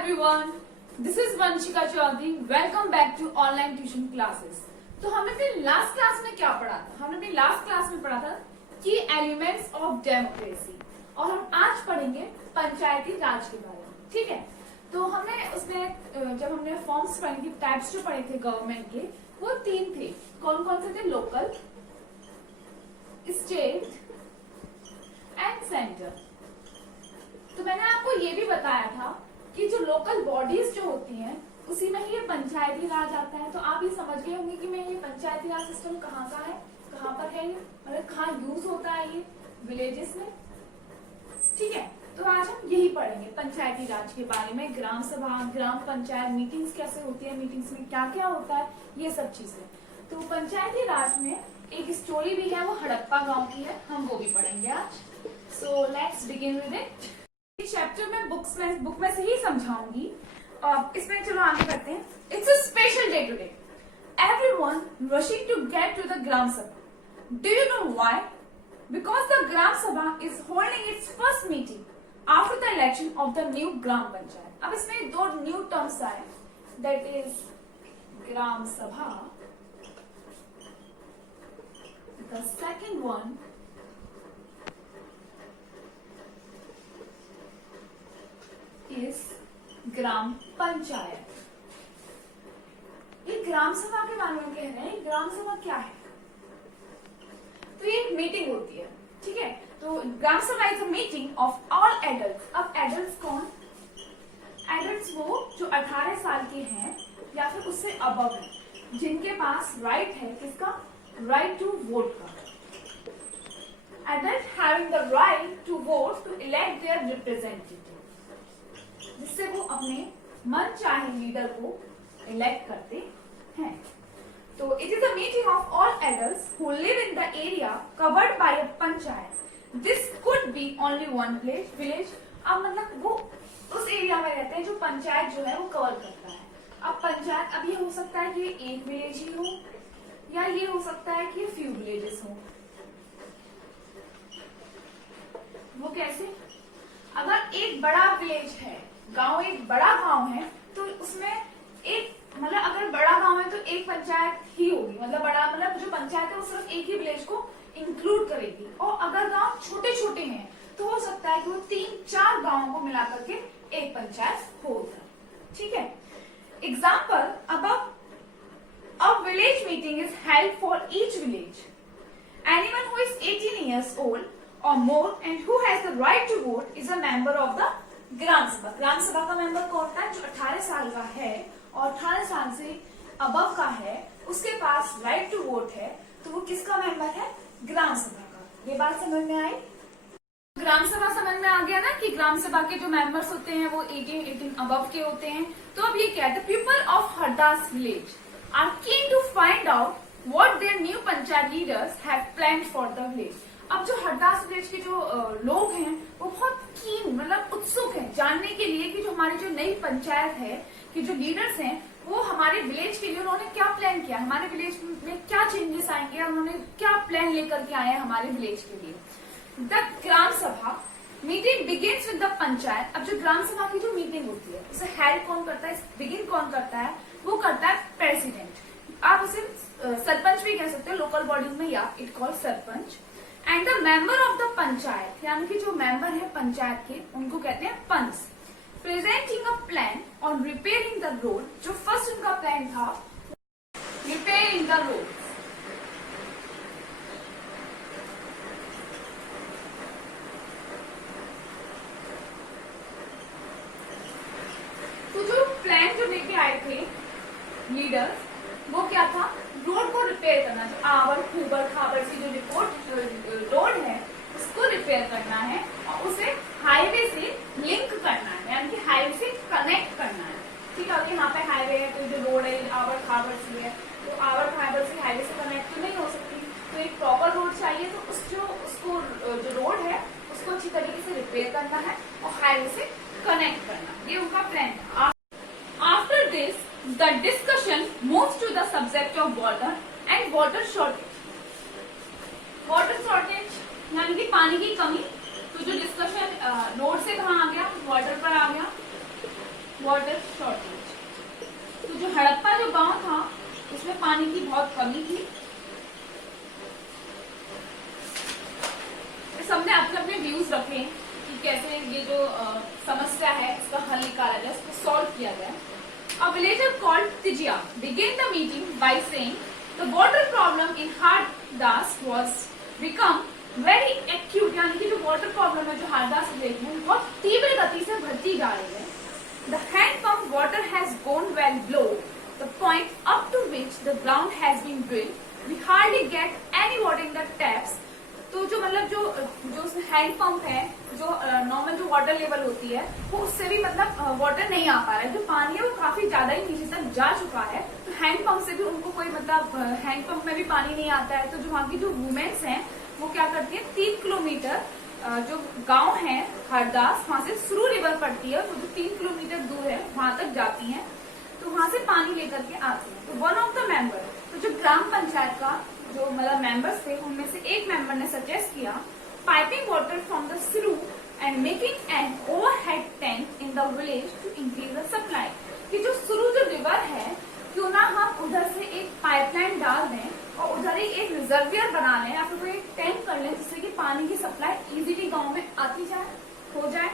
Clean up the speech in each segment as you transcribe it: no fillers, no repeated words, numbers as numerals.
everyone, this is Vanshika Chaudhary. Welcome back to online tuition classes. तो हमने अपने last class में क्या पढ़ा था? हमने अपनी लास्ट क्लास में पढ़ा था कि एलिमेंट्स ऑफ डेमोक्रेसी, और हम आज पढ़ेंगे पंचायती राज के बारे में. ठीक है, तो हमने उसमें जब हमने फॉर्म्स पढ़े थे, टाइप्स जो पढ़े थे गवर्नमेंट के, वो 3 थे. कौन कौन से थे? Local, state and centre. तो मैंने आपको ये भी बताया था कि जो लोकल बॉडीज जो होती हैं उसी में ही ये पंचायती राज आता है. तो आप ये समझ गए होंगे कि मैं ये पंचायती राज सिस्टम कहाँ का है, कहाँ पर है, मतलब कहाँ यूज होता है ये विलेजेस में. ठीक है, तो आज हम यही पढ़ेंगे पंचायती राज के बारे में. ग्राम सभा, ग्राम पंचायत मीटिंग्स कैसे होती है, मीटिंग्स में क्या क्या होता है, ये सब चीजें. तो पंचायती राज में एक स्टोरी भी है, वो हड़प्पा गांव की है, हम वो भी पढ़ेंगे आज. So let's begin with it. Chapter में बुक में से ही समझाऊंगी. इसमें चलो आगे करते हैं. It's a special day today. Everyone rushing to get to the gram sabha. Do you know why? Because the gram sabha is holding its first meeting after the election of the new gram panchayat. अब इसमें 2 न्यू टर्म्स आए, that is gram sabha. The second one इस ग्राम पंचायत. ये ग्राम सभा के बारे में कह रहे हैं. ग्राम सभा क्या है? तो ये एक मीटिंग होती है. ठीक है, तो ग्राम sabha is a meeting of all adults. अब एडल्ट्स कौन? एडल्ट्स वो जो 18 साल के हैं या फिर उससे अबव है, जिनके पास राइट है, किसका? राइट टू वोट का. Adult having the right to vote to elect their representative, जिससे वो अपने मन चाहे लीडर को इलेक्ट करते हैं. तो it is a meeting of all adults who live in the area covered by a panchayat. This could be only one village. अब मतलब वो उस एरिया में रहते हैं जो पंचायत जो है वो कवर करता है. अब पंचायत, अब ये हो सकता है कि एक विलेज ही हो, या ये हो सकता है कि फ्यू विलेजेस हो. वो कैसे? अगर एक बड़ा विलेज है, गांव एक बड़ा गांव है, तो उसमें एक मतलब अगर बड़ा गांव है तो एक पंचायत ही होगी. मतलब बड़ा मतलब जो पंचायत है वो सिर्फ एक ही विलेज को इंक्लूड करेगी. और अगर गांव छोटे छोटे हैं तो हो सकता है कि वो 3-4 गांवों को मिला करके एक पंचायत होगा. ठीक है, example above. A village meeting is held for each village. Anyone who is 18 years old or more and who has the right to vote is a member of the ग्राम सभा. ग्राम सभा का मेंबर कौन होता है? जो 18 साल का है और 18 साल से अबव का है, उसके पास राइट टू वोट है, तो वो किसका मेंबर है? ग्राम सभा का. ये बात समझ में आई? ग्राम सभा समझ में आ गया ना कि ग्राम सभा के जो मेंबर्स होते हैं वो 18 अबव के होते हैं. तो अब ये क्या है? The people of Hardas village are keen to find out what their new panchayat leaders have planned for the village. अब जो हरदास विलेज के जो लोग हैं वो बहुत कीन मतलब उत्सुक हैं जानने के लिए कि जो हमारी जो नई पंचायत है कि जो लीडर्स हैं वो हमारे विलेज के लिए उन्होंने क्या प्लान किया, हमारे विलेज में क्या चेंजेस आएंगे, उन्होंने क्या प्लान लेकर के आए हैं हमारे विलेज के लिए. द ग्राम सभा meeting begins with the panchayat. अब जो ग्राम सभा की जो मीटिंग होती है उसे हेल्ड कौन करता है, बिगिन कौन करता है? वो करता है प्रेसिडेंट. आप उसे सरपंच भी कह सकते हो लोकल बॉडीज में, या it called sarpanch. And the member of the panchayat, यानी कि जो मेंबर है पंचायत के, उनको कहते हैं पंच. Presenting a plan on repairing the road. जो फर्स्ट उनका प्लान था रिपेयरिंग द रोड. तो जो प्लान जो लेके आए थे लीडर, वो क्या था? रोड को रिपेयर करना. जो आवर खूबर खाबर की जो रोड है उसको रिपेयर करना है और उसे हाईवे से लिंक करना है, यानी कि हाईवे से कनेक्ट करना है. ठीक है, अगर यहाँ पे हाईवे है तो जो रोड है आवर खाबर से है, तो आवर खाबर से हाईवे से कनेक्ट तो नहीं हो सकती. तो एक प्रॉपर रोड चाहिए, तो उसको जो रोड है उसको अच्छी तरीके से रिपेयर करना है और हाईवे से कनेक्ट करना. ये उनका प्लान था. After this the discussion moves to the subject of water and water shortage. Water shortage यानी कि पानी की कमी. तो जो डिस्कशन रोड से कहाँ आ गया? वाटर पर आ गया. Water shortage. तो जो हड़प्पा जो गांव था उसमें पानी की बहुत कमी थी। सबने अपने अपने व्यूज रखे कि कैसे ये जो समस्या है इसका हल निकाला जाए, इसको सॉल्व किया जाए। A villager called Tijia began the meeting by saying the water problem in Hardas was become very acute, यानी कि जो वाटर प्रॉब्लम है जो हारदास विलेज में बहुत तीव्र गति से बढ़ती जा रही है। The hand pump water has gone well below the point up to which the ground has been drilled. We hardly get any water in the taps. तो जो मतलब जो हैंड पंप है, जो नॉर्मल जो वाटर लेवल होती है वो उससे भी मतलब वाटर नहीं आ पा रहा है। जो पानी है वो काफी ज्यादा ही नीचे तक जा चुका है, तो हैंड पंप से भी उनको कोई मतलब हैंड पंप में भी पानी नहीं आता है। तो जो वहाँ की जो वुमेन्स हैं वो क्या करती है, 3 किलोमीटर जो गांव है हरदास, वहां से सुरू रिवर पड़ती है, तो जो 3 किलोमीटर दूर है वहां तक जाती है, तो वहां से पानी लेकर के आती है। तो वन ऑफ द मेंबर, तो जो ग्राम पंचायत का जो मतलब मेंबर्स थे उनमें से एक मेंबर ने सजेस्ट किया पाइपिंग वाटर फ्रॉम द सुरू end making an overhead tank in the village to increase the supply. कि जो सुरू जो रिवर है क्यों ना हम उधर से एक पाइपलाइन डाल दें और उधर ही एक रिजर्वियर बना लें या फिर कोई एक टैंक कर लें जिससे कि पानी की सप्लाई इजीली गांव में आती जाए, हो जाए।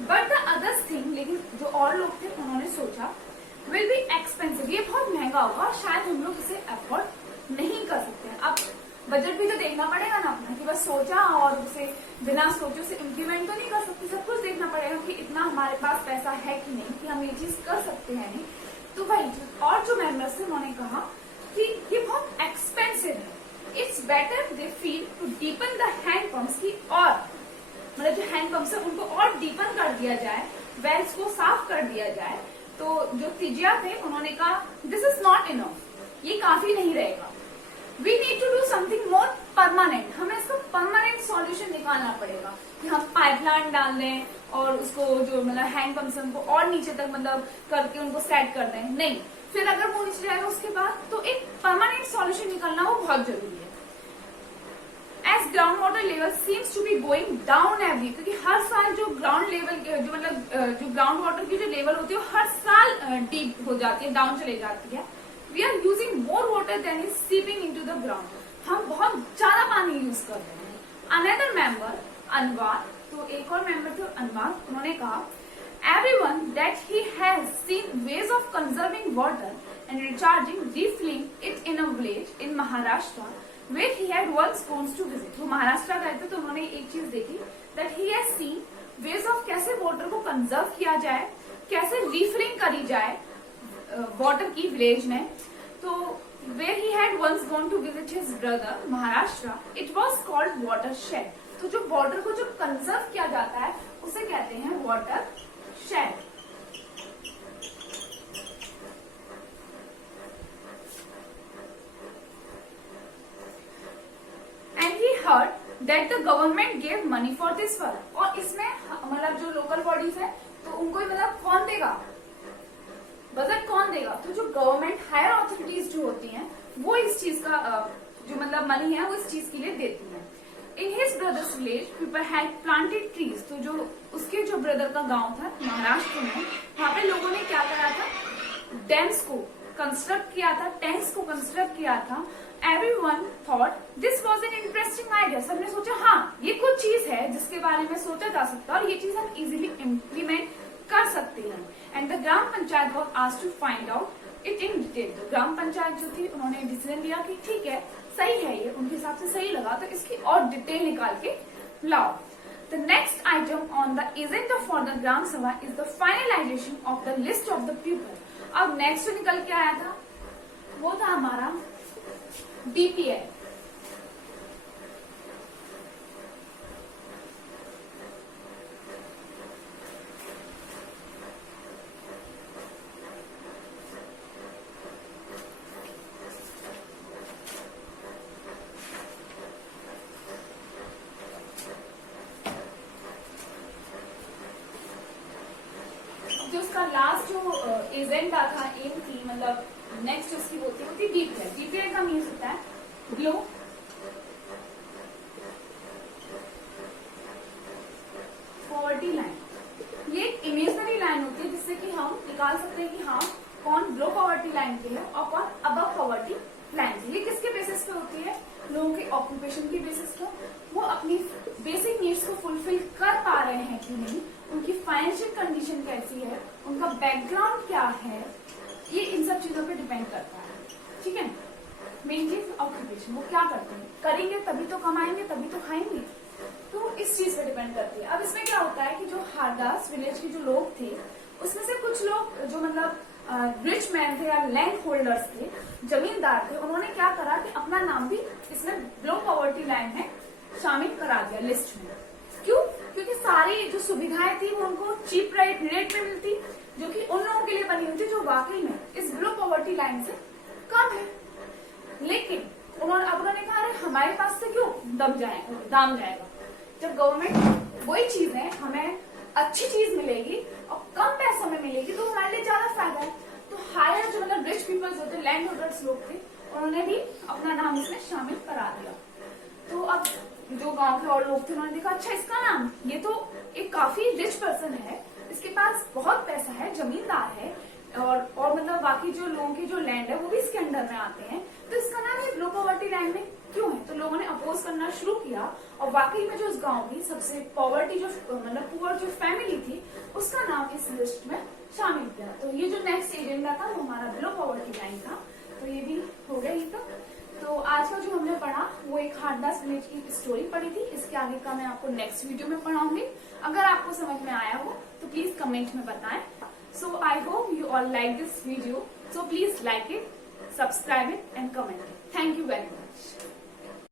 बट द अदर्स थिंग, लेकिन जो और लोग थे उन्होंने सोचा विल बी एक्सपेंसिव, ये बहुत महंगा होगा, शायद हम लोग इसे अफोर्ड नहीं कर सकते हैं। अब बजट भी तो देखना पड़ेगा ना अपना, कि बस सोचा और उसे बिना सोचे उसे इम्प्लीमेंट तो नहीं कर सकते। सब कुछ देखना पड़ेगा कि इतना हमारे पास पैसा है कि नहीं, कि हम ये चीज कर सकते हैं नहीं। तो भाई और जो मेंबर्स थे उन्होंने कहा कि ये बहुत एक्सपेंसिव है, it's better they feel to deepen the hand pumps की, और मतलब जो हैंड पंप्स है उनको और डीपन कर दिया जाए, वेल्स को साफ कर दिया जाए। तो जो तिजिया थे उन्होंने कहा दिस इज नॉट इनफ, ये काफी नहीं रहेगा, we need to do something more permanent, हमें इसका परमानेंट सॉल्यूशन निकालना पड़ेगा कि हम पाइपलाइन डाल दें और उसको जो मतलब हैंड पंप से उनको और नीचे तक मतलब करके उनको सेट कर दें। नहीं, फिर अगर वो नीचे जाएगा उसके बाद तो एक परमानेंट सॉल्यूशन निकालना वो बहुत जरूरी है। As ground water level seems to be going down every, क्योंकि हर साल जो ग्राउंड लेवल जो मतलब जो ग्राउंड वाटर की जो लेवल होती है वो हर साल डीप हो जाती है, डाउन चली जाती है। We are using more water than is seeping into the ground, हम बहुत ज्यादा पानी यूज कर रहे हैं। अनदर मेंबर अनवर, तो एक और मेंबर थे अनवर, उन्होंने कहा everyone that he has seen ways of conserving water and recharging, refilling it in a village in Maharashtra where he had once gone to visit. वो महाराष्ट्र गए थे तो उन्होंने एक चीज देखी that he has seen ways of कैसे water को कंजर्व किया जाए, कैसे रिफिलिंग करी जाए वाटर की विलेज में। तो where he had once gone to visit his brother Maharashtra, it was called watershed. तो जो वाटर को जो कंजर्व किया जाता है उसे कहते हैं water shade. And he heard that the government gave money for this work, और इसमें मतलब जो लोकल बॉडीज है तो उनको मतलब कौन देगा, बजट कौन देगा, तो जो गवर्नमेंट हायर अथॉरिटीज जो होती हैं वो इस चीज का जो मतलब मनी है वो इस चीज के लिए देती है। In his brothers village people had planted trees, तो जो उसके जो ब्रदर का गांव था महाराष्ट्र में, वहां पे लोगों ने क्या करा था, डैम्स को कंस्ट्रक्ट किया था, टैंक्स को कंस्ट्रक्ट किया था। Everyone thought this was an interesting idea, सबने सोचा हाँ ये कुछ चीज है जिसके बारे में सोचा जा सकता है और ये चीज हम इजीली इम्प्लीमेंट कर सकते हैं। And the gram panchayat was asked to find out it in detail, gram panchayat जो थी उन्होंने डिसीजन लिया कि ठीक है सही है, ये उनके हिसाब से सही लगा तो इसकी और डिटेल निकाल के लाओ। The next item on the agenda for the gram sabha is the finalisation of the list of the people. अब नेक्स्ट जो निकल के आया था वो था हमारा डीपीएल। जो उसका लास्ट जो एजेंडा था, एम थी, मतलब नेक्स्ट उसकी वो थी डीपीएल। डीपीएल का मीन्स होता है ग्लो पॉवर्टी लाइन। ये एक इमेजनरी कंडीशन कैसी है, उनका बैकग्राउंड क्या है, ये इन सब चीजों पे डिपेंड करता है। ठीक है, मेन चीज ऑक्यूपेशन, वो क्या करते हैं, करेंगे तभी तो कमाएंगे, तभी तो खाएंगे, तो इस चीज पे डिपेंड करती है। अब इसमें क्या होता है कि जो हारदास विलेज के जो लोग थे, उसमें से कुछ लोग जो मतलब रिच मैन थे या लैंड होल्डर्स थे, जमींदार थे, उन्होंने क्या करा कि अपना नाम भी इसमें बिलो पॉवर्टी लाइन में शामिल करा दिया लिस्ट में। क्यों? क्योंकि सारी जो सुविधाएं थी वो उनको चीप रेट में मिलती, जो कि उन लोगों के लिए बनी हुई थी जो वाकई में इस बिलो पॉवर्टी लाइन से कम है। लेकिन उन्होंने कहा अरे हमारे पास से क्यों दाम जाएगा। जब गवर्नमेंट वही चीज है, हमें अच्छी चीज मिलेगी और कम पैसों में मिलेगी, तो हमारे लिए ज्यादा फायदा है। तो हायर जो मतलब रिच पीपल्स होते, लैंड होल्डर्स लोग थे, उन्होंने भी अपना नाम इसमें शामिल करा दिया। तो अब जो गांव के और लोग थे, उन्होंने देखा अच्छा इसका नाम, ये तो एक काफी रिच पर्सन है, इसके पास बहुत पैसा है, जमींदार है, और मतलब बाकी जो लोगों की जो लैंड है वो भी इसके अंडर में आते हैं, तो इसका नाम ये बिलो पॉवर्टी लाइन में क्यों है। तो लोगों ने अपोज करना शुरू किया और वाकई में जो उस गांव की सबसे पॉवर्टी जो मतलब पुअर जो फैमिली थी, उसका नाम इस लिस्ट में शामिल किया। तो ये जो नेक्स्ट एजेंडा था वो हमारा बिलो पॉवर्टी लाइन था। तो ये भी हो गया यहीं तक। तो आज का जो हमने पढ़ा वो एक हारदास विलेज की स्टोरी पढ़ी थी, इसके आगे का मैं आपको नेक्स्ट वीडियो में पढ़ाऊंगी। अगर आपको समझ में आया हो तो प्लीज कमेंट में बताएं। So I hope you all like this video. So please like it, subscribe it and comment it. Thank you very much.